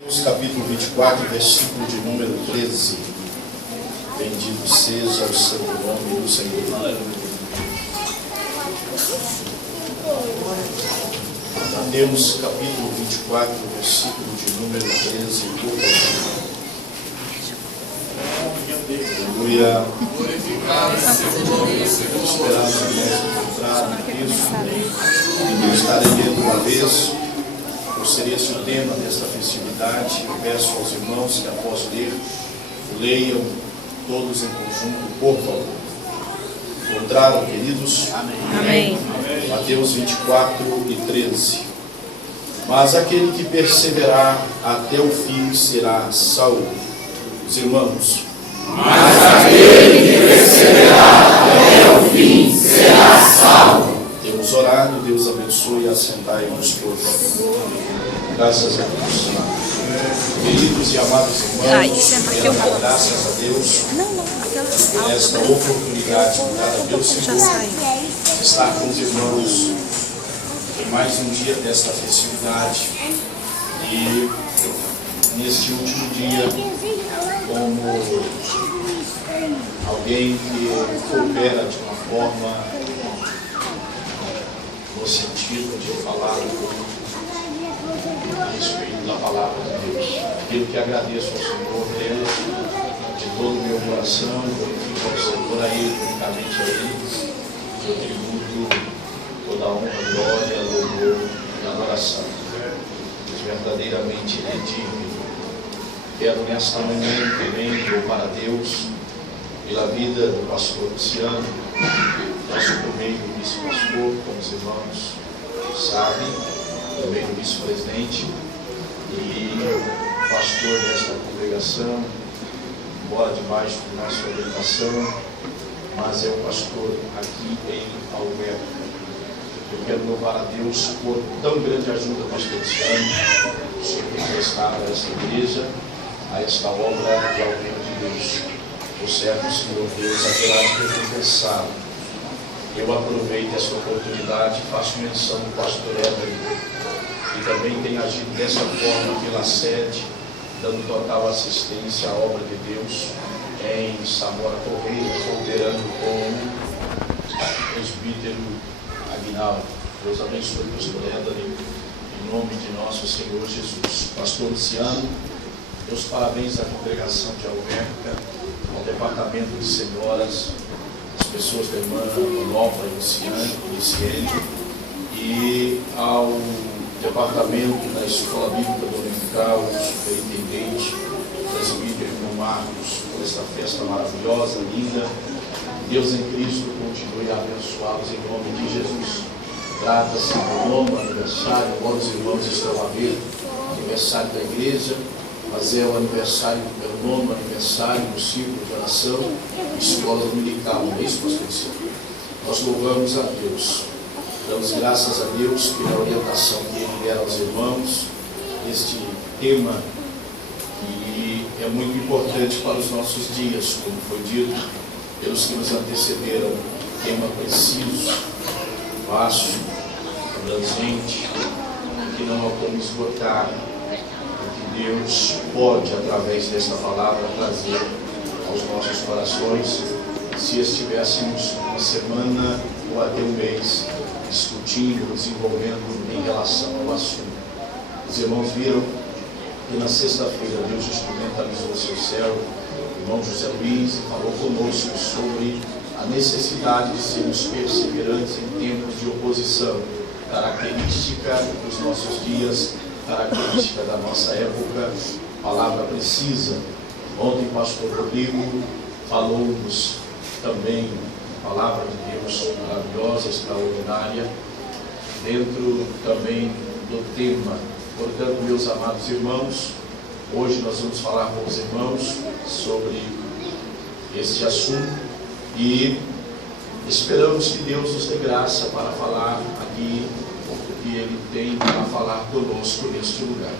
Capítulo 24, versículo de número 13. Bendito seja o santo nome do Senhor. Mateus capítulo 24, versículo de número 13, por favor. Aleluia. Esperamos que nós encontrarmos isso. Eu estarei lendo uma vez. Por ser esse o tema desta festividade, eu peço aos irmãos que após ler, leiam todos em conjunto, por favor. Encontraram, queridos? Amém. Mateus 24 e 13. Mas aquele que perseverar até o fim será salvo. Os irmãos. Mas aquele que perseverar até o fim será salvo. Temos orado, Deus abençoe e assentai-nos, por favor. Graças a Deus. Queridos e amados irmãos, graças a Deus por esta oportunidade dada pelo Senhor de estar com os irmãos em mais um dia desta festividade. E neste último dia, como alguém que coopera de uma forma no sentido de falar a respeito da palavra de Deus. Aquilo que agradeço ao Senhor dele, de todo o meu coração, glorifico ao Senhor, a Ele, unicamente a Ele, eu tributo toda a honra, glória, louvor e adoração. Pois verdadeiramente Ele é digno. Quero nesta manhã também louvar a Deus pela vida do pastor Luciano, nosso primeiro vice-pastor, como os irmãos sabem, também o vice-presidente e pastor desta congregação, embora debaixo de nossa orientação, mas é o pastor aqui em Alverca. Eu quero louvar a Deus por tão grande ajuda, pastor Luciano, o Senhor tem prestado a esta igreja, a esta obra de Alverca de Deus. O certo Senhor Deus haverá de recompensá-lo. Eu aproveito esta oportunidade, faço menção do pastor Evelyn, que também tem agido dessa forma pela sede, dando total assistência à obra de Deus em Samora Correia, cooperando com o presbítero Aguinaldo. Deus abençoe o pastor Evelyn, em nome de nosso Senhor Jesus. Pastor Luciano, meus parabéns à congregação de Alverca, ao departamento de senhoras, as pessoas da irmã Nova e Luciene, e ao departamento da Escola Bíblica Dominical, o superintendente, o presbítero irmão Marcos, por esta festa maravilhosa, linda. Deus em Cristo continue a abençoá-los em nome de Jesus. Trata-se do nono aniversário, embora os irmãos estão a ver aniversário da igreja, mas é o aniversário, é o nono aniversário do círculo de oração Escola Dominical, não é isso, pastor Luciano? Nós louvamos a Deus, damos graças a Deus pela orientação que Ele dera aos irmãos, este tema que é muito importante para os nossos dias, como foi dito pelos que nos antecederam, tema preciso, vasto, abrangente, que não há como esgotar. Deus pode, através desta palavra, trazer aos nossos corações, se estivéssemos uma semana ou até um mês discutindo, desenvolvendo em relação ao assunto. Os irmãos viram que na sexta-feira Deus instrumentalizou o seu servo, o irmão José Luiz, e falou conosco sobre a necessidade de sermos perseverantes em tempos de oposição, característica dos nossos dias, característica da nossa época, palavra precisa. Ontem o pastor Rodrigo falou-nos também palavra de Deus maravilhosa, extraordinária, dentro também do tema. Portanto, meus amados irmãos, hoje nós vamos falar com os irmãos sobre este assunto e esperamos que Deus nos dê graça para falar aqui que Ele tem para falar conosco neste lugar.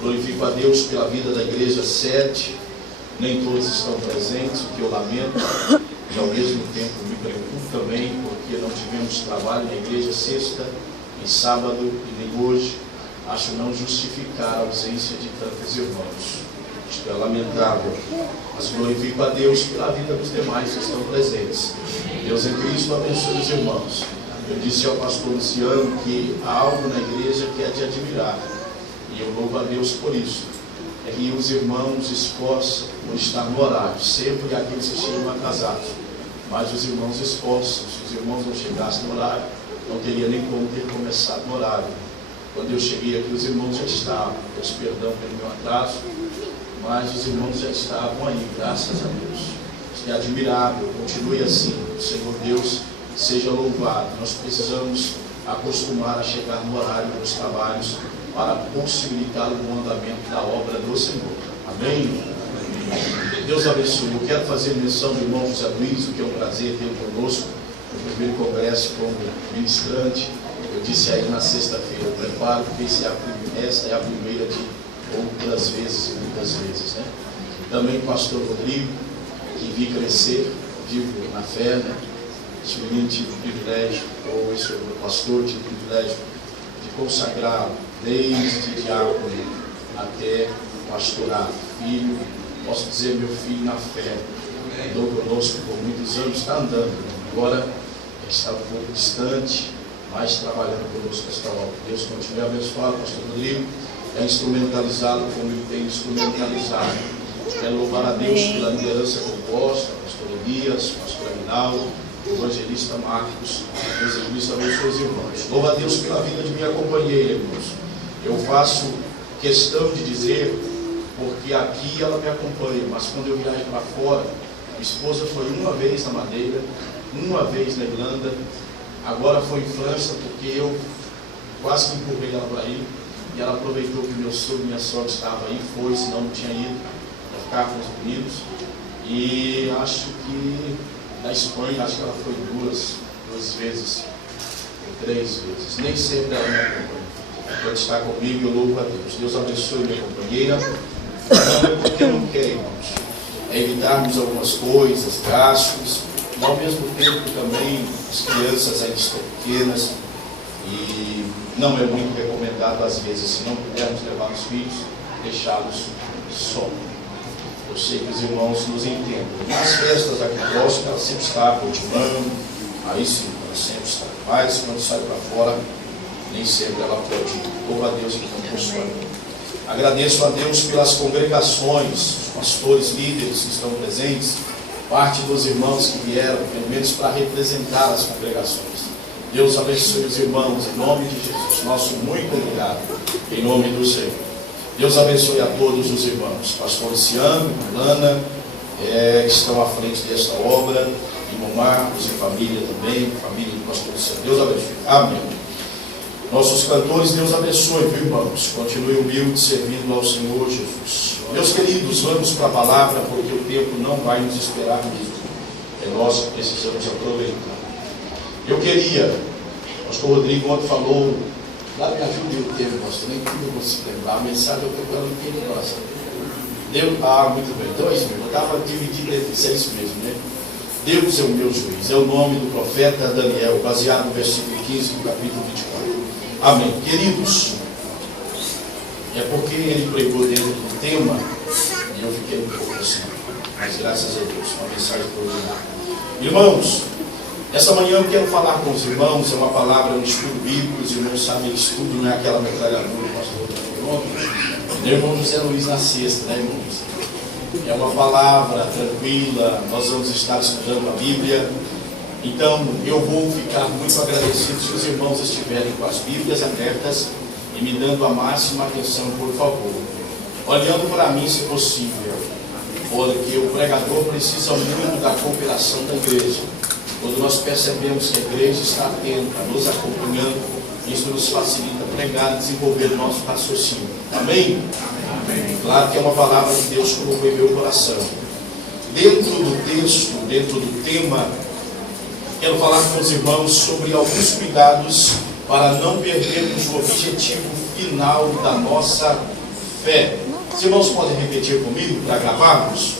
Glorifico a Deus pela vida da igreja sede, nem todos estão presentes, o que eu lamento, e ao mesmo tempo me preocupo também, porque não tivemos trabalho na igreja sexta e sábado e nem hoje, acho não justificar a ausência de tantos irmãos. Isto é lamentável, mas glorifico a Deus pela vida dos demais que estão presentes. Deus em Cristo abençoe os irmãos. Eu disse ao pastor Luciano que há algo na igreja que é de admirar, e eu louvo a Deus por isso. É que os irmãos esforçam por estar no horário, sempre aqueles que chegam atrasados, mas os irmãos esforçam. Se os irmãos não chegassem no horário, não teria nem como ter começado no horário. Quando eu cheguei aqui, os irmãos já estavam. Peço perdão pelo meu atraso, mas os irmãos já estavam aí, graças a Deus. Isso é admirável, continue assim. O Senhor Deus seja louvado. Nós precisamos acostumar a chegar no horário dos trabalhos para possibilitar o bom andamento da obra do Senhor. Amém? Deus abençoe. Eu quero fazer menção do irmão José Luiz, que é um prazer tê-lo conosco no primeiro congresso como ministrante. Eu disse aí na sexta-feira, preparo, porque esta é a primeira de outras vezes, muitas vezes, né? Também o pastor Rodrigo, que vi crescer, vivo na fé, né? Esse menino tive o privilégio, ou esse pastor tive o privilégio de consagrá-lo desde diácono até pastorado. Filho, posso dizer meu filho na fé, andou conosco por muitos anos, está andando, agora está um pouco distante, mas trabalhando conosco nesta obra. Deus continue a abençoar o pastor Rodrigo, é instrumentalizado como ele tem instrumentalizado. Quero louvar a Deus pela liderança composta, pastor Elias, pastor Aguinaldo, evangelista Marcos. Deus abençoe os irmãos. Louvo a Deus pela vida de minha companheira, irmãos. Eu faço questão de dizer, porque aqui ela me acompanha, mas quando eu viajo para fora, minha esposa foi uma vez na Madeira, uma vez na Irlanda, agora foi em França, porque eu quase que empurrei ela para ir, e ela aproveitou que meu sogro e minha sogra estavam aí, foi, senão não tinha ido, para ficar com os meninos. E acho que na Espanha, acho que ela foi duas vezes, ou 3 vezes, nem sempre ela me acompanha. Quando está comigo, eu louvo a Deus. Deus abençoe minha companheira. Não é porque não quer, irmãos, é evitarmos algumas coisas, gastos, e ao mesmo tempo também as crianças ainda estão pequenas e não é muito recomendado às vezes, se não pudermos levar os filhos, deixá-los só. Eu sei que os irmãos nos entendem. Nas festas aqui próximas, ela sempre está cultivando, aí sim, ela sempre está. Mas quando sai para fora, nem sempre ela pode ir. Louva a Deus então por sua vida. Agradeço a Deus pelas congregações, os pastores líderes que estão presentes, parte dos irmãos que vieram, pelo menos para representar as congregações. Deus abençoe os irmãos, em nome de Jesus. Nosso muito obrigado, em nome do Senhor. Deus abençoe a todos os irmãos. Pastor Luciano, Lana, estão à frente desta obra, irmão Marcos e família também, família do pastor Luciano. Deus abençoe. Amém. Nossos cantores, Deus abençoe, viu, irmãos? Continue humilde servindo ao Senhor Jesus. Meus queridos, vamos para a palavra, porque o tempo não vai nos esperar mesmo. É nós que precisamos aproveitar. Eu queria, o pastor Rodrigo ontem falou, lá me ajude o tempo, pastor, nem que eu consigo lembrar, a mensagem eu estou falando que ele gosta. Muito bem, 2 mil, eu estava dividido entre 6 meses, né? Deus é o meu juiz, é o nome do profeta Daniel, baseado no versículo 15 do capítulo 24. Amém. Queridos, é porque ele pregou dentro do tema e eu fiquei um pouco assim, mas graças a Deus, uma mensagem extraordinária. Irmãos, essa manhã eu quero falar com os irmãos, é uma palavra no estudo bíblico, os irmãos sabem, estudo não é aquela metralhadora, pastor, meu irmão José Luiz na sexta, né, irmãos? É uma palavra tranquila, nós vamos estar estudando a Bíblia. Então, eu vou ficar muito agradecido se os irmãos estiverem com as Bíblias abertas e me dando a máxima atenção, por favor. Olhando para mim, se possível, porque o pregador precisa muito da cooperação da igreja. Quando nós percebemos que a igreja está atenta, nos acompanhando, isso nos facilita pregar e desenvolver o nosso raciocínio. Amém? Amém. Claro que é uma palavra que Deus colocou em meu coração. Dentro do texto, dentro do tema, quero falar com os irmãos sobre alguns cuidados para não perdermos o objetivo final da nossa fé. Os irmãos podem repetir comigo para gravarmos?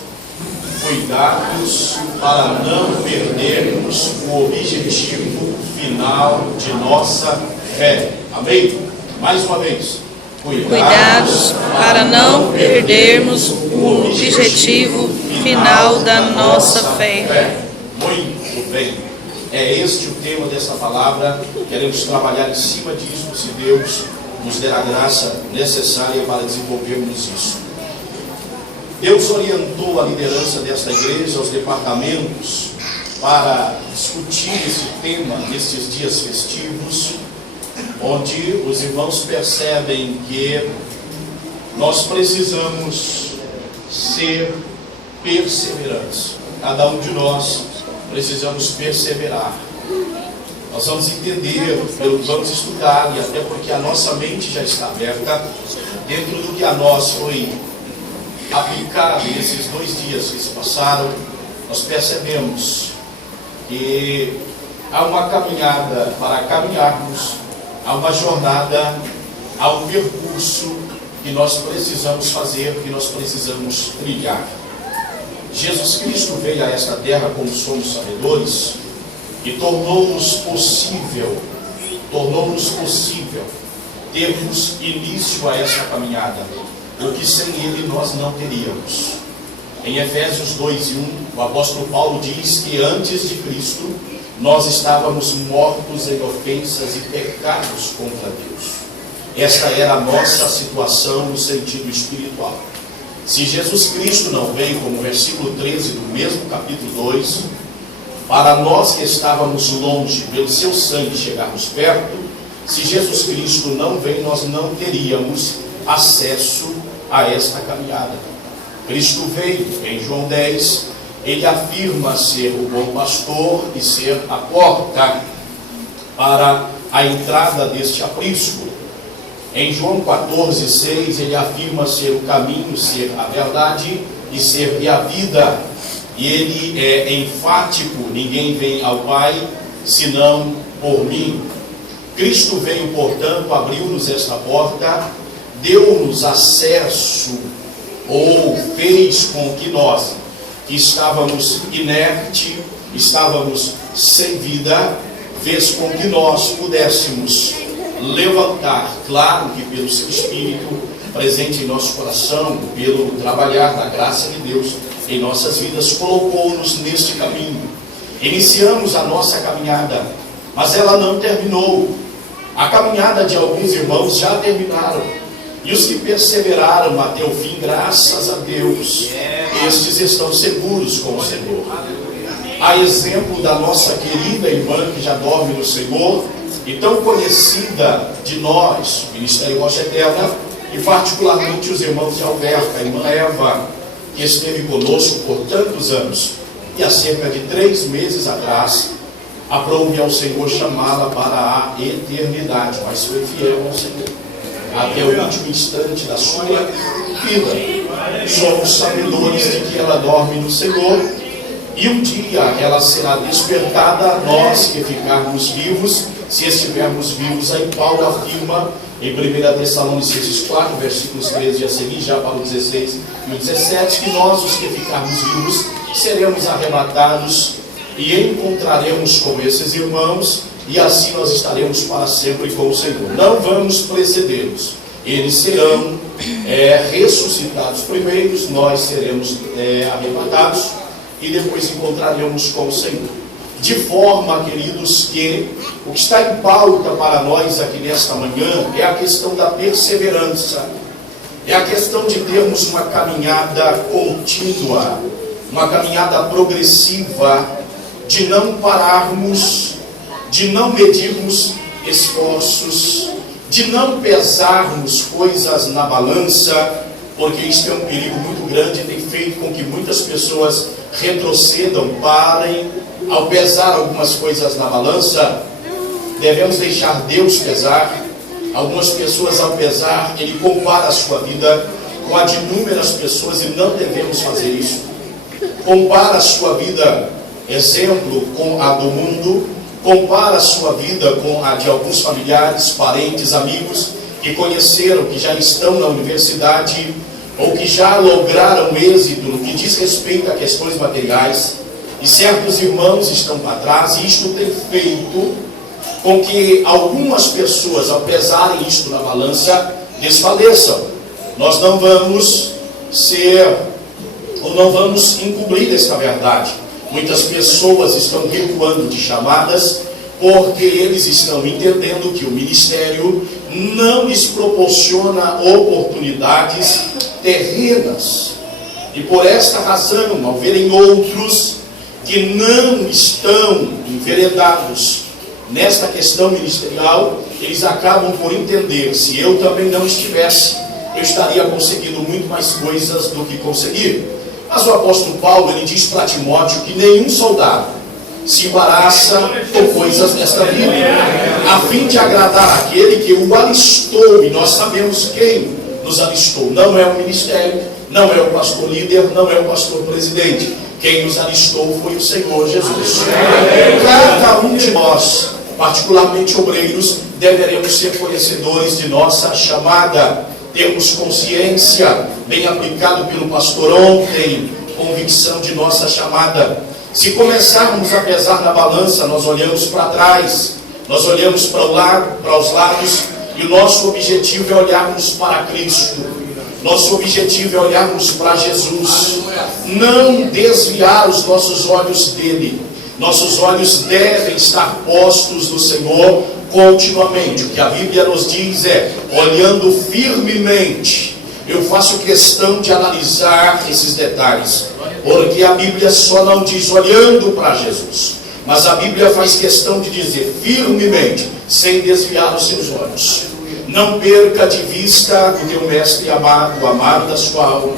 Cuidados para não perdermos o objetivo final de nossa fé. Amém? Mais uma vez. cuidados para não perdermos o objetivo final da nossa fé. Muito bem. É este o tema dessa palavra. Queremos trabalhar em cima disso, se Deus nos der a graça necessária para desenvolvermos isso. Deus orientou a liderança desta igreja, os departamentos, para discutir esse tema nesses dias festivos, onde os irmãos percebem que nós precisamos ser perseverantes. Cada um de nós precisamos perseverar. Nós vamos entender, vamos estudar, e até porque a nossa mente já está aberta, dentro do que a nós foi aplicado nesses 2 dias que se passaram, nós percebemos que há uma caminhada para caminharmos, há uma jornada, há um percurso que nós precisamos fazer, que nós precisamos trilhar. Jesus Cristo veio a esta terra, como somos sabedores, e tornou-nos possível termos início a esta caminhada, o que sem Ele nós não teríamos. Em Efésios 2:1, o apóstolo Paulo diz que antes de Cristo, nós estávamos mortos em ofensas e pecados contra Deus. Esta era a nossa situação no sentido espiritual. Se Jesus Cristo não veio, como o versículo 13 do mesmo capítulo 2, para nós que estávamos longe, pelo seu sangue chegarmos perto, se Jesus Cristo não veio, nós não teríamos acesso a esta caminhada. Cristo veio, em João 10, ele afirma ser o bom pastor e ser a porta para a entrada deste aprisco. Em João 14:6, ele afirma ser o caminho, ser a verdade e ser a vida. E ele é enfático: ninguém vem ao Pai senão por mim. Cristo veio, portanto, abriu-nos esta porta, deu-nos acesso, ou fez com que nós, que estávamos inerte, estávamos sem vida, fez com que nós pudéssemos levantar, claro que pelo seu Espírito presente em nosso coração, pelo trabalhar da graça de Deus em nossas vidas, colocou-nos neste caminho. Iniciamos a nossa caminhada, mas ela não terminou. A caminhada de alguns irmãos já terminaram, e os que perseveraram até o fim, graças a Deus, estes estão seguros com o Senhor. A exemplo da nossa querida irmã que já dorme no Senhor, e tão conhecida de nós, Ministério Rocha Eterna, e particularmente os irmãos de Alverca, a irmã Eva, que esteve conosco por tantos anos, e há cerca de 3 meses atrás, aprove ao Senhor chamá-la para a eternidade, mas foi fiel ao Senhor até o último instante da sua vida. Somos sabedores de que ela dorme no Senhor, e um dia ela será despertada, nós que ficarmos vivos, se estivermos vivos. Aí Paulo afirma em 1 Tessalonicenses 4, versículos 13 a seguir, já para o 16 e o 17, que nós, os que ficarmos vivos, seremos arrebatados e encontraremos com esses irmãos, e assim nós estaremos para sempre com o Senhor. Não vamos precedê-los, eles serão ressuscitados primeiros, nós seremos arrebatados e depois encontraremos com o Senhor. De forma, queridos, que o que está em pauta para nós aqui nesta manhã é a questão da perseverança, é a questão de termos uma caminhada contínua, uma caminhada progressiva, de não pararmos, de não medirmos esforços, de não pesarmos coisas na balança, porque isso é um perigo muito grande e tem feito com que muitas pessoas retrocedam, parem. Ao pesar algumas coisas na balança, devemos deixar Deus pesar. Algumas pessoas, ao pesar, ele compara a sua vida com a de inúmeras pessoas, e não devemos fazer isso. Compara a sua vida, exemplo, com a do mundo, compara a sua vida com a de alguns familiares, parentes, amigos que conheceram, que já estão na universidade, ou que já lograram êxito no que diz respeito a questões materiais, e certos irmãos estão para trás, e isto tem feito com que algumas pessoas, ao pesarem isto na balança, desfaleçam. Nós não vamos não vamos encobrir esta verdade. Muitas pessoas estão recuando de chamadas porque eles estão entendendo que o ministério não lhes proporciona oportunidades terrenas. E por esta razão, ao verem outros que não estão enveredados nesta questão ministerial, eles acabam por entender: se eu também não estivesse, eu estaria conseguindo muito mais coisas do que conseguir. Mas o apóstolo Paulo, ele diz para Timóteo que nenhum soldado se embaraça com coisas desta vida, a fim de agradar aquele que o alistou. E nós sabemos quem nos alistou. Não é o ministério, não é o pastor líder, não é o pastor presidente. Quem nos alistou foi o Senhor Jesus. Cada um de nós, particularmente obreiros, deveremos ser conhecedores de nossa chamada. Temos consciência, bem aplicado pelo pastor ontem, convicção de nossa chamada. Se começarmos a pesar na balança, nós olhamos para trás, nós olhamos para os lados, e o nosso objetivo é olharmos para Cristo. Nosso objetivo é olharmos para Jesus, não desviar os nossos olhos dele. Nossos olhos devem estar postos no Senhor continuamente. O que a Bíblia nos diz é: olhando firmemente. Eu faço questão de analisar esses detalhes, porque a Bíblia só não diz olhando para Jesus, mas a Bíblia faz questão de dizer firmemente, sem desviar os seus olhos. Não perca de vista o teu mestre amado, o amado da sua alma.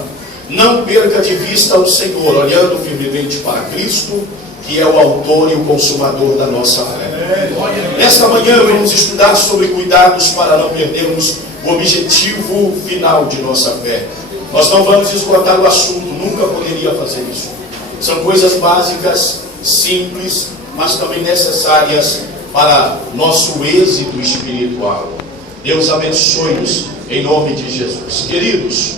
Não perca de vista o Senhor, olhando firmemente para Cristo, que é o autor e o consumador da nossa fé. Nesta manhã vamos estudar sobre cuidados para não perdermos o objetivo final de nossa fé. Nós não vamos esgotar o assunto, nunca poderia fazer isso. São coisas básicas, simples, mas também necessárias para nosso êxito espiritual. Deus abençoe-nos em nome de Jesus. Queridos,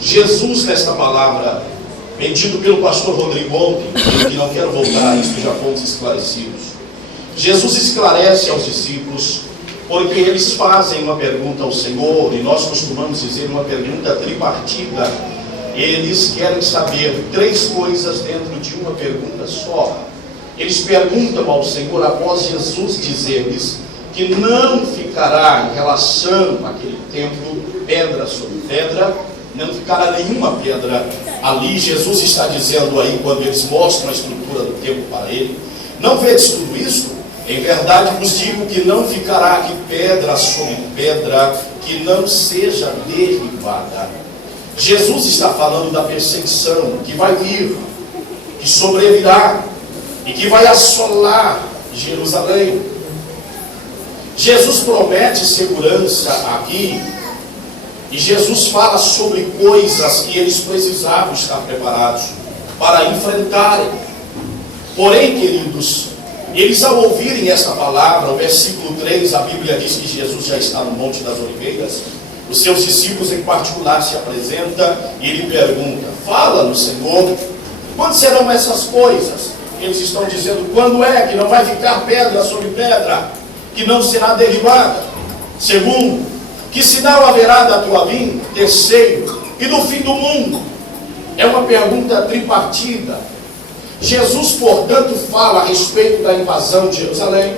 Jesus nesta palavra, bendito pelo pastor Rodrigo ontem, que não quero voltar a isso, já fomos esclarecidos. Jesus esclarece aos discípulos, porque eles fazem uma pergunta ao Senhor, e nós costumamos dizer uma pergunta tripartida. Eles querem saber três coisas dentro de uma pergunta só. Eles perguntam ao Senhor, após Jesus dizer-lhes que não ficará em relação àquele templo pedra sobre pedra, não ficará nenhuma pedra ali. Jesus está dizendo aí, quando eles mostram a estrutura do templo para ele: não vedes tudo isso? Em verdade vos digo que não ficará aqui pedra sobre pedra que não seja derribada. Jesus está falando da perseguição que vai vir, que sobrevirá e que vai assolar Jerusalém. Jesus promete segurança aqui, e Jesus fala sobre coisas que eles precisavam estar preparados para enfrentarem. Porém, queridos, eles, ao ouvirem esta palavra, o versículo 3, a Bíblia diz que Jesus já está no Monte das Oliveiras. Os seus discípulos em particular se apresentam e ele pergunta: fala-nos, Senhor, quando serão essas coisas? Eles estão dizendo: quando é que não vai ficar pedra sobre pedra, que não será derribada? Segundo, que sinal haverá da tua vinda? Terceiro, e do fim do mundo? É uma pergunta tripartida. Jesus, portanto, fala a respeito da invasão de Jerusalém.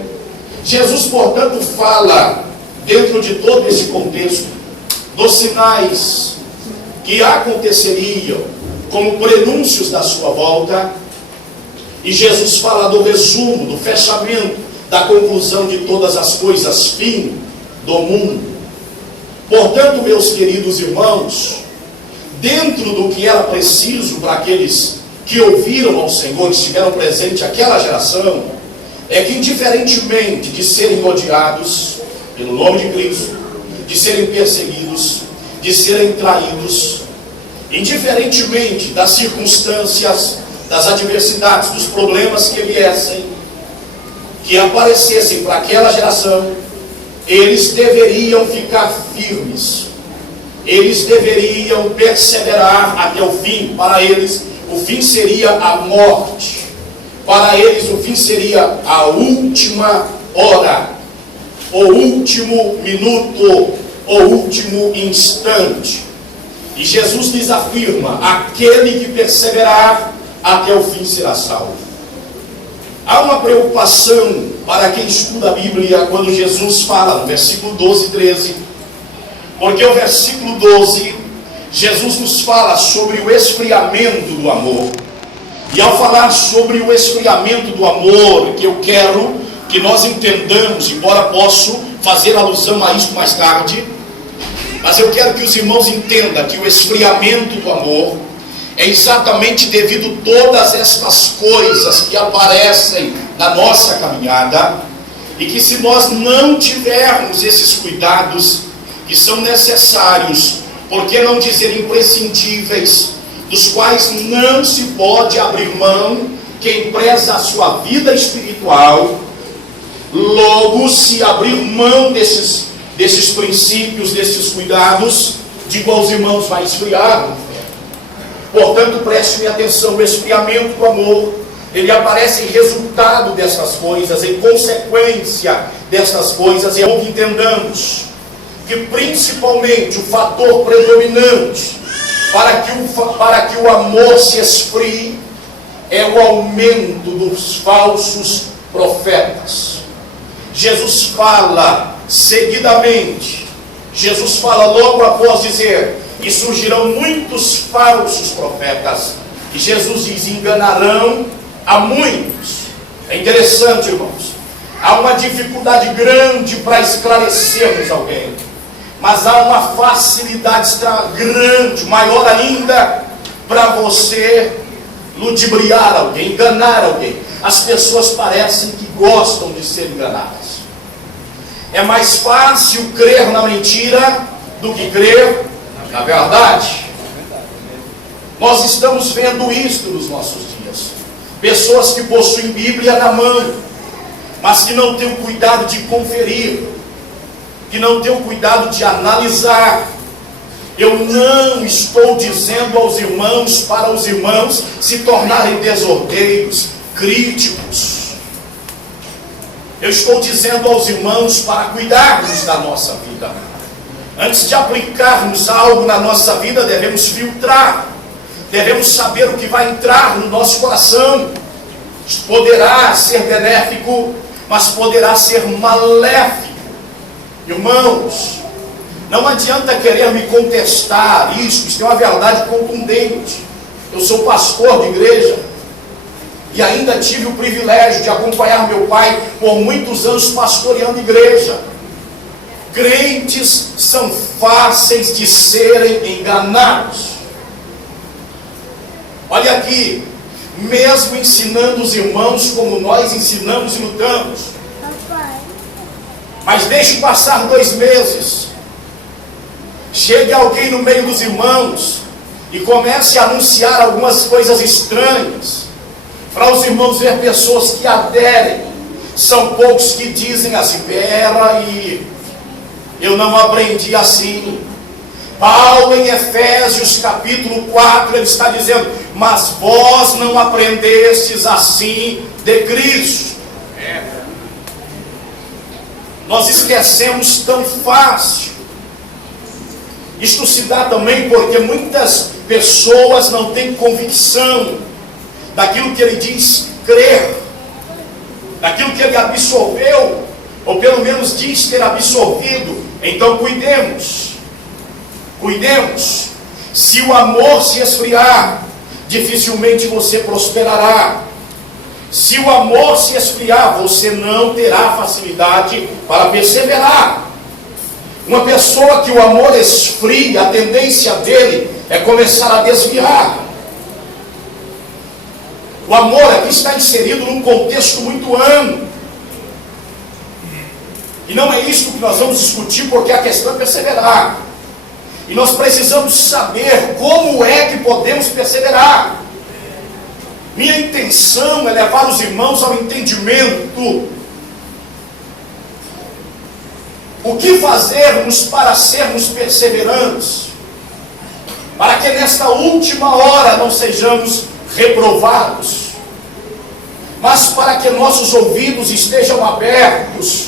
Jesus, portanto, fala, dentro de todo esse contexto, dos sinais que aconteceriam como prenúncios da sua volta. E Jesus fala do resumo, do fechamento, da conclusão de todas as coisas, fim do mundo. Portanto, meus queridos irmãos, dentro do que era preciso para aqueles que ouviram ao Senhor, que estiveram presentes aquela geração, é que, indiferentemente de serem odiados pelo nome de Cristo, de serem perseguidos, de serem traídos, indiferentemente das circunstâncias, das adversidades, dos problemas que viessem, que aparecessem para aquela geração, eles deveriam ficar firmes, eles deveriam perseverar até o fim. Para eles, o fim seria a morte. Para eles, o fim seria a última hora, o último minuto. o último instante. E Jesus lhes afirma: aquele que perseverar até o fim será salvo. Há uma preocupação para quem estuda a Bíblia quando Jesus fala no versículo 12 e 13, porque o versículo 12, Jesus nos fala sobre o esfriamento do amor. E ao falar sobre o esfriamento do amor, que eu quero que nós entendamos, embora possa fazer alusão a isso mais tarde, mas eu quero que os irmãos entendam que o esfriamento do amor é exatamente devido a todas estas coisas que aparecem na nossa caminhada, e que se nós não tivermos esses cuidados que são necessários, por que não dizer imprescindíveis, dos quais não se pode abrir mão quem preza a sua vida espiritual, logo se abrir mão desses princípios, desses cuidados, digo aos irmãos, vai esfriar. Portanto, prestem atenção, o esfriamento do amor, ele aparece em resultado dessas coisas, em consequência dessas coisas. É bom que entendamos que principalmente o fator predominante para que o amor se esfrie é o aumento dos falsos profetas. Jesus fala seguidamente, Jesus fala logo após dizer: e surgirão muitos falsos profetas, e Jesus diz: enganarão a muitos. É interessante, irmãos, há uma dificuldade grande para esclarecermos alguém, mas há uma facilidade grande, maior ainda, para você ludibriar alguém, enganar alguém. As pessoas parecem que gostam de ser enganadas. É mais fácil crer na mentira do que crer na verdade. Nós estamos vendo isto nos nossos dias. Pessoas que possuem Bíblia na mão, mas que não têm o cuidado de conferir, que não têm o cuidado de analisar. Eu não estou dizendo aos irmãos, para os irmãos se tornarem desordeiros, críticos. Eu estou dizendo aos irmãos para cuidarmos da nossa vida. Antes de aplicarmos algo na nossa vida, devemos filtrar. Devemos saber o que vai entrar no nosso coração. Poderá ser benéfico, mas poderá ser maléfico. Irmãos, não adianta querer me contestar isso é uma verdade contundente. Eu sou pastor de igreja e ainda tive o privilégio de acompanhar meu pai por muitos anos pastoreando igreja. Crentes são fáceis de serem enganados. Olha aqui, mesmo ensinando os irmãos como nós ensinamos e lutamos, mas deixe passar 2 meses, chegue alguém no meio dos irmãos e comece a anunciar algumas coisas estranhas, para os irmãos ver pessoas que aderem. São poucos que dizem assim: pera aí, eu não aprendi assim. Paulo, em Efésios capítulo 4, ele está dizendo: mas vós não aprendestes assim de Cristo. Nós esquecemos tão fácil. Isto se dá também porque muitas pessoas não têm convicção daquilo que ele diz crer, daquilo que ele absorveu, ou pelo menos diz ter absorvido. Então cuidemos. Se o amor se esfriar, dificilmente você prosperará. Se o amor se esfriar, você não terá facilidade para perseverar. Uma pessoa que o amor esfria, a tendência dele é começar a desviar. O amor aqui está inserido num contexto muito amplo. E não é isso que nós vamos discutir, porque a questão é perseverar. E nós precisamos saber como é que podemos perseverar. Minha intenção é levar os irmãos ao entendimento. O que fazermos para sermos perseverantes? Para que nesta última hora não sejamos reprovados, mas para que nossos ouvidos estejam abertos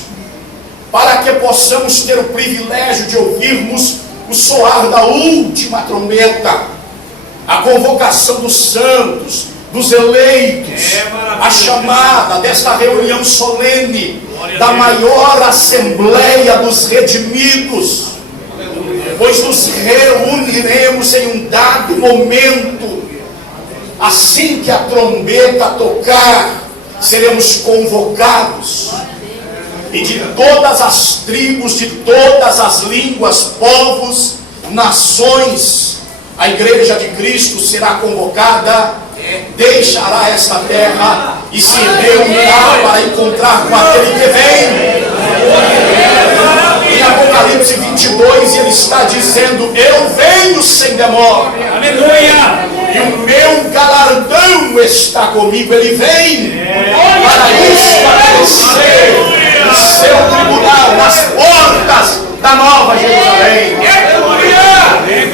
para que possamos ter o privilégio de ouvirmos o soar da última trombeta, a convocação dos santos, dos eleitos, a chamada desta reunião solene da maior assembleia dos redimidos, pois nos reuniremos em um dado momento. Assim que a trombeta tocar, seremos convocados, e de todas as tribos, de todas as línguas, povos, nações, a igreja de Cristo será convocada, deixará esta terra e se reunirá para encontrar com aquele que vem. Em Apocalipse 22 ele está dizendo: eu venho sem demora, aleluia, e o meu galardão está comigo. Ele vem para estabelecer o seu tribunal nas portas da Nova Jerusalém.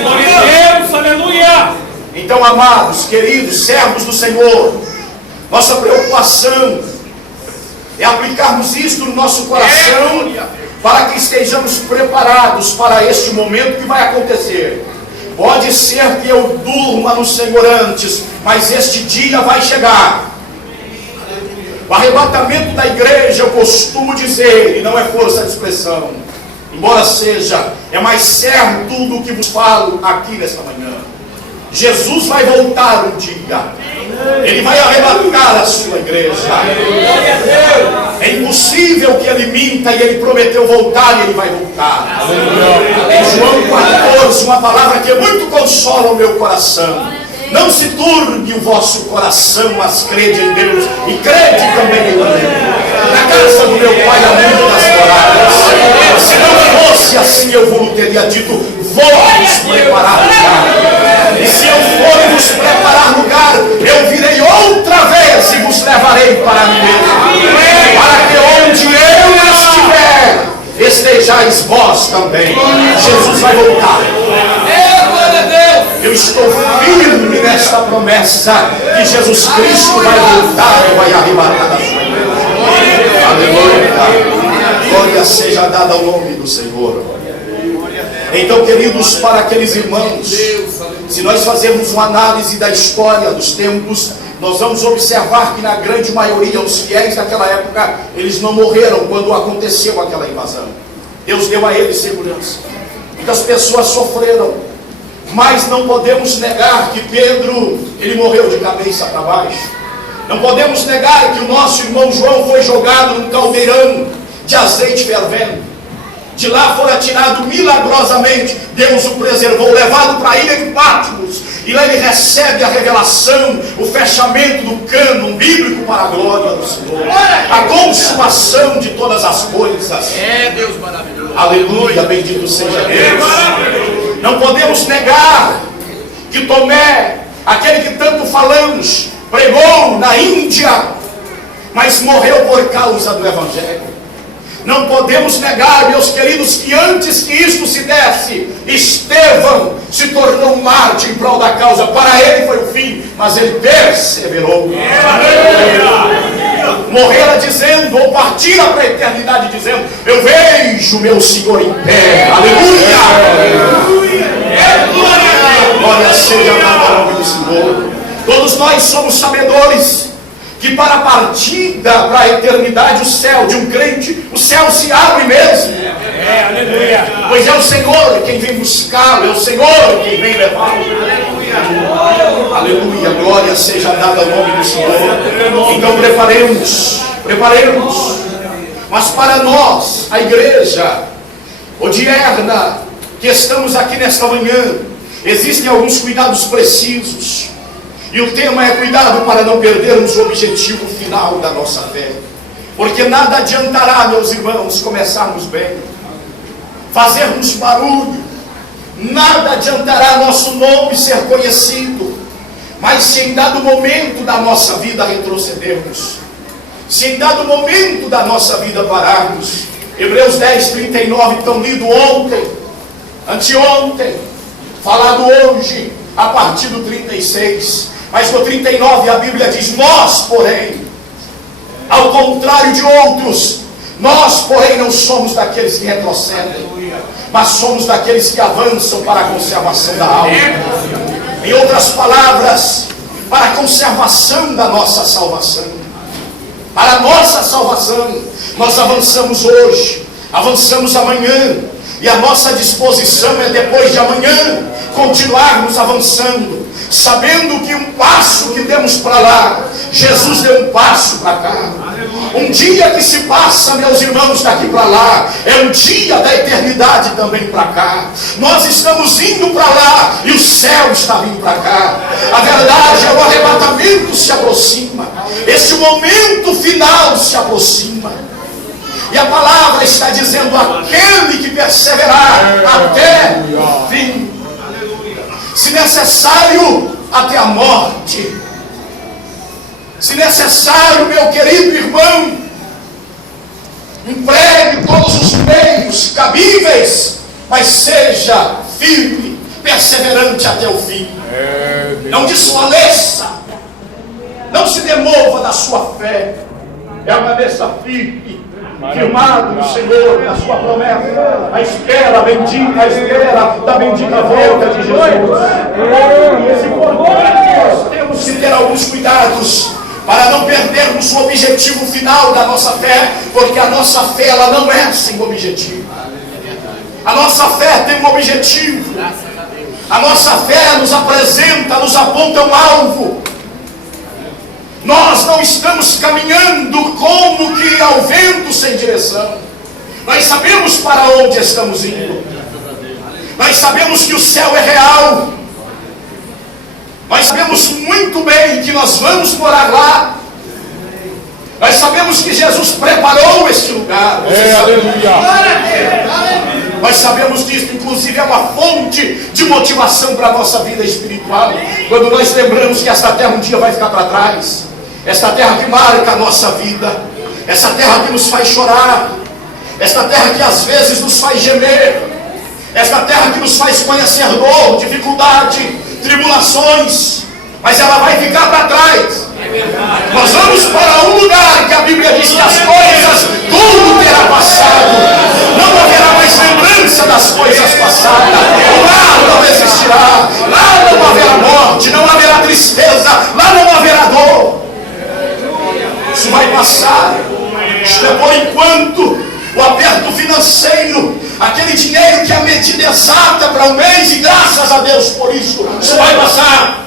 Glória a Deus, aleluia. Então, amados, queridos, servos do Senhor, nossa preocupação é aplicarmos isto no nosso coração, para que estejamos preparados para este momento que vai acontecer. Pode ser que eu durma no Senhor antes, mas este dia vai chegar. O arrebatamento da igreja, eu costumo dizer, e não é força de expressão, embora seja, é mais certo tudo o que vos falo aqui nesta manhã. Jesus vai voltar um dia. Ele vai arrebatar a sua igreja. É impossível que ele minta, e ele prometeu voltar, e ele vai voltar. Em João 14, uma palavra que muito consola o meu coração: não se turbe o vosso coração, mas crede em Deus, e crede também em mim. Na casa do meu pai há muitas moradas. Se não fosse assim, eu vos teria dito: vou-vos preparar lugar. E se eu for vos preparar lugar, eu virei outra vez e vos levarei para mim mesmo, para que onde eu estiver, estejais vós também. Jesus vai voltar. Eu estou firme nesta promessa que Jesus Cristo vai voltar e vai arrebatar a sua igreja. Aleluia. Glória seja dada ao nome do Senhor. Então, queridos, para aqueles irmãos, se nós fazermos uma análise da história dos tempos, nós vamos observar que na grande maioria os fiéis daquela época, eles não morreram quando aconteceu aquela invasão. Deus deu a eles segurança. Muitas pessoas sofreram, mas não podemos negar que Pedro, ele morreu de cabeça para baixo. Não podemos negar que o nosso irmão João foi jogado num caldeirão de azeite fervendo. De lá fora tirado milagrosamente, Deus o preservou, levado para a ilha de Patmos, e lá ele recebe a revelação, o fechamento do cânon bíblico para a glória do Senhor, a consumação de todas as coisas. É Deus maravilhoso. Aleluia, bendito seja Deus. Não podemos negar que Tomé, aquele que tanto falamos, pregou na Índia, mas morreu por causa do Evangelho. Não podemos negar, meus queridos, que antes que isto se desse, Estevão se tornou um mártir em prol da causa. Para ele foi o fim, mas ele perseverou. Morrera dizendo, ou partira para a eternidade dizendo: eu vejo meu Senhor em pé. Aleluia! Glória seja ao nome do Senhor. Todos nós somos sabedores que para a partida para a eternidade, o céu de um crente, o céu se abre mesmo. Aleluia. Pois é o Senhor quem vem buscá-lo, é o Senhor quem vem levá-lo. Aleluia, glória seja dada ao nome do Senhor. Então preparemos. Mas para nós, a igreja odierna, que estamos aqui nesta manhã, existem alguns cuidados precisos. E o tema é cuidado para não perdermos o objetivo final da nossa fé. Porque nada adiantará, meus irmãos, começarmos bem, fazermos barulho, nada adiantará nosso nome ser conhecido, mas se em dado momento da nossa vida retrocedermos, se em dado momento da nossa vida pararmos. Hebreus 10, 39, tão lido ontem, anteontem, falado hoje, a partir do 36. Mas no 39 a Bíblia diz: nós, porém, ao contrário de outros, Nós, porém, não somos daqueles que retrocedem, mas somos daqueles que avançam para a conservação da alma. Em outras palavras, para a conservação da nossa salvação. Para a nossa salvação, nós avançamos hoje, avançamos amanhã, e a nossa disposição é depois de amanhã continuarmos avançando, sabendo que um passo que demos para lá, Jesus deu um passo para cá. Um dia que se passa, meus irmãos, daqui para lá, é um dia da eternidade também para cá. Nós estamos indo para lá e o céu está vindo para cá. A verdade é o arrebatamento se aproxima, este momento final se aproxima. E a palavra está dizendo: aquele que perseverar até o fim, se necessário até a morte. Se necessário, meu querido irmão, empregue todos os meios cabíveis, mas seja firme, perseverante até o fim. Não desfaleça, não se demova da sua fé. Permaneça firme, firmado no Senhor, na sua promessa, a espera bendita, a espera da bendita volta de Jesus. Esse nós temos que ter alguns cuidados para não perdermos o objetivo final da nossa fé, porque a nossa fé, ela não é sem objetivo. A nossa fé tem um objetivo. A nossa fé nos apresenta, nos aponta um alvo. Nós não estamos caminhando como que ao vento sem direção. Nós sabemos para onde estamos indo. Nós sabemos que o céu é real. Nós sabemos muito bem que nós vamos morar lá. Nós sabemos que Jesus preparou este lugar. Nós sabemos disso, inclusive é uma fonte de motivação para a nossa vida espiritual. Quando nós lembramos que esta terra um dia vai ficar para trás. Esta terra que marca a nossa vida. Essa terra que nos faz chorar. Esta terra que às vezes nos faz gemer. Esta terra que nos faz conhecer dor, dificuldade, tribulações, mas ela vai ficar para trás. Nós vamos para um lugar que a Bíblia diz que as coisas, tudo terá passado, não haverá mais lembrança das coisas passadas, lá não existirá, lá não haverá morte, não haverá tristeza, lá não haverá dor. Isso vai passar. Isto é por enquanto. O aperto financeiro, aquele dinheiro que é a medida exata para um mês, e graças a Deus por isso, isso vai passar.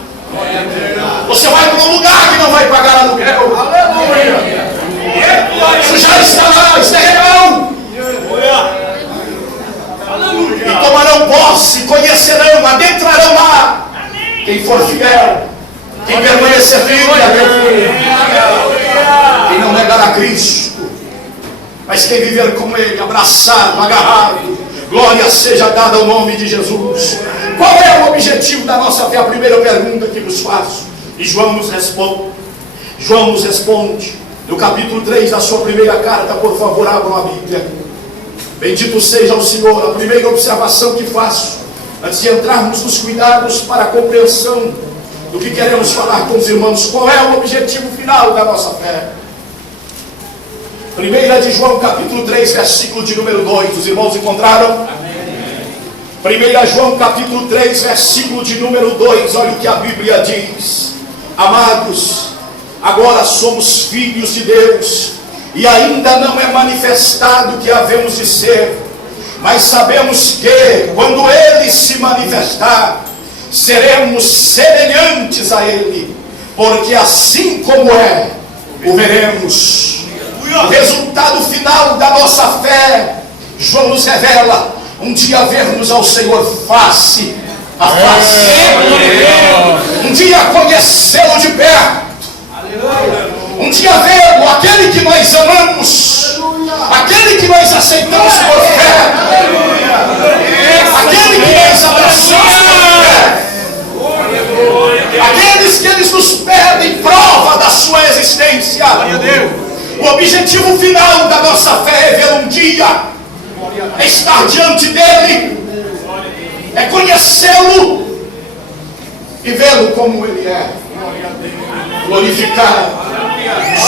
Você vai para um lugar que não vai pagar aluguel. Isso já está lá, isso é real. E tomarão posse, conhecerão, adentrarão lá. Quem for fiel, quem permanecer firme até o fim, quem não negar a Cristo, mas quem viver com Ele, abraçado, agarrado, glória seja dada ao nome de Jesus. Qual é o objetivo da nossa fé? A primeira pergunta que vos faço. E João nos responde. João nos responde. No capítulo 3 da sua primeira carta, por favor, abram a Bíblia. Bendito seja o Senhor. A primeira observação que faço, antes de entrarmos nos cuidados para a compreensão do que queremos falar com os irmãos. Qual é o objetivo final da nossa fé? 1 de João capítulo 3, versículo de número 2. Os irmãos encontraram? 1 João capítulo 3, versículo de número 2. Olha o que a Bíblia diz. Amados, agora somos filhos de Deus, e ainda não é manifestado o que havemos de ser, mas sabemos que quando Ele se manifestar, seremos semelhantes a Ele, porque assim como é, o veremos. O resultado final da nossa fé, João nos revela, um dia vermos ao Senhor face a face, um dia conhecê-lo de perto, um dia vê-lo, aquele que nós amamos, aquele que nós aceitamos por fé, aquele que nós abraçamos por fé, aqueles que eles nos pedem prova da sua existência. O objetivo final da nossa fé é vê-lo um dia, é estar diante dele, é conhecê-lo e vê-lo como ele é, glorificar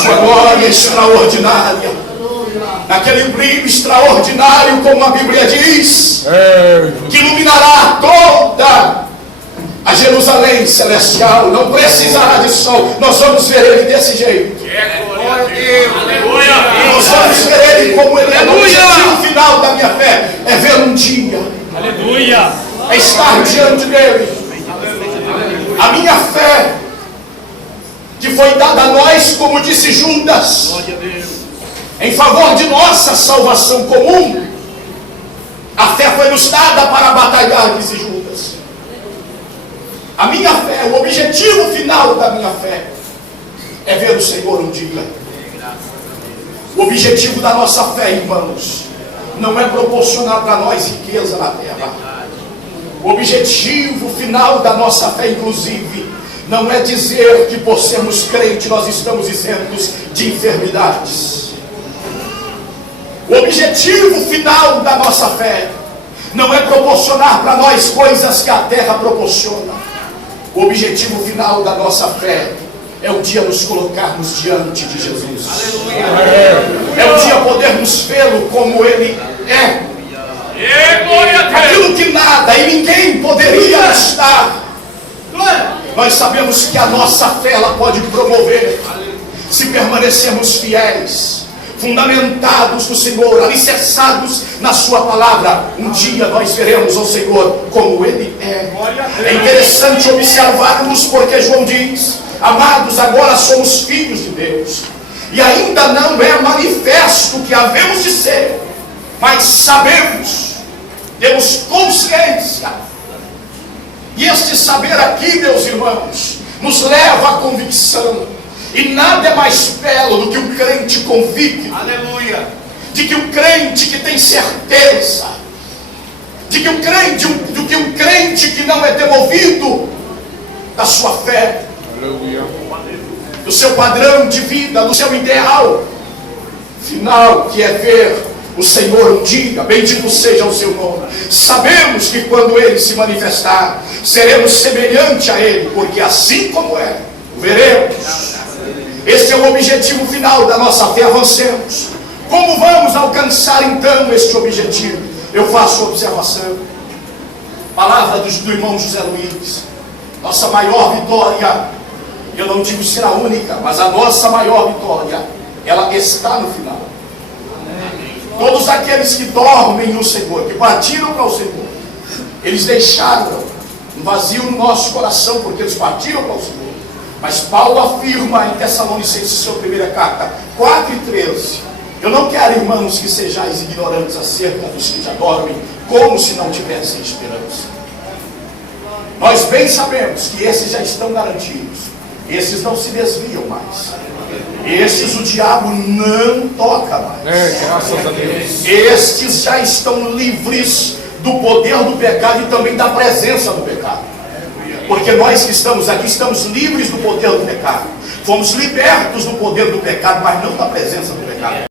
sua glória extraordinária, naquele brilho extraordinário, como a Bíblia diz, que iluminará toda a Jerusalém celestial. Não precisará de sol. Nós vamos ver ele desse jeito. Nós vamos ver ele como ele é. O objetivo final da minha fé é vê-lo um dia. Aleluia. É estar diante dele. A minha fé, que foi dada a nós, como disse Judas, em favor de nossa salvação comum, a fé foi nos dada para batalhar, disse Judas. A minha fé, o objetivo final da minha fé, é ver o Senhor um dia. O objetivo da nossa fé, irmãos, não é proporcionar para nós riqueza na terra. O objetivo final da nossa fé, inclusive, não é dizer que por sermos crentes nós estamos isentos de enfermidades. O objetivo final da nossa fé não é proporcionar para nós coisas que a terra proporciona. O objetivo final da nossa fé é o dia nos colocarmos diante de Jesus. É o dia podermos vê-lo como ele é. Aquilo que nada e ninguém poderia nos dar. Nós sabemos que a nossa fé ela pode promover, se permanecermos fiéis, fundamentados no Senhor, alicerçados na sua palavra. Um dia nós veremos o Senhor como ele é. É interessante observarmos, porque João diz: amados, agora somos filhos de Deus, e ainda não é manifesto o que havemos de ser, mas sabemos, temos consciência. E este saber aqui, meus irmãos, nos leva à convicção. E nada é mais belo do que um crente convicto. Aleluia. De que um crente que tem certeza, de que um crente que não é demovido da sua fé, do seu padrão de vida, do seu ideal final, que é ver o Senhor um dia. Bendito seja o seu nome. Sabemos que quando ele se manifestar, seremos semelhante a ele, porque assim como é, o veremos. Este é o objetivo final da nossa fé. Avancemos. Como vamos alcançar então este objetivo? Eu faço observação. Palavra do irmão José Luiz: nossa maior vitória, eu não digo ser a única, mas a nossa maior vitória, ela está no final. Todos aqueles que dormem no Senhor, que partiram para o Senhor, eles deixaram um vazio no nosso coração, porque eles partiram para o Senhor. Mas Paulo afirma em Tessalonicenses, sua primeira carta, 4:13: eu não quero, irmãos, que sejais ignorantes acerca dos que já dormem, como se não tivessem esperança. Nós bem sabemos que esses já estão garantidos. Esses não se desviam mais. Estes o diabo não toca mais. Graças a Deus. Estes já estão livres do poder do pecado e também da presença do pecado. Porque nós que estamos aqui estamos livres do poder do pecado. Fomos libertos do poder do pecado, mas não da presença do pecado.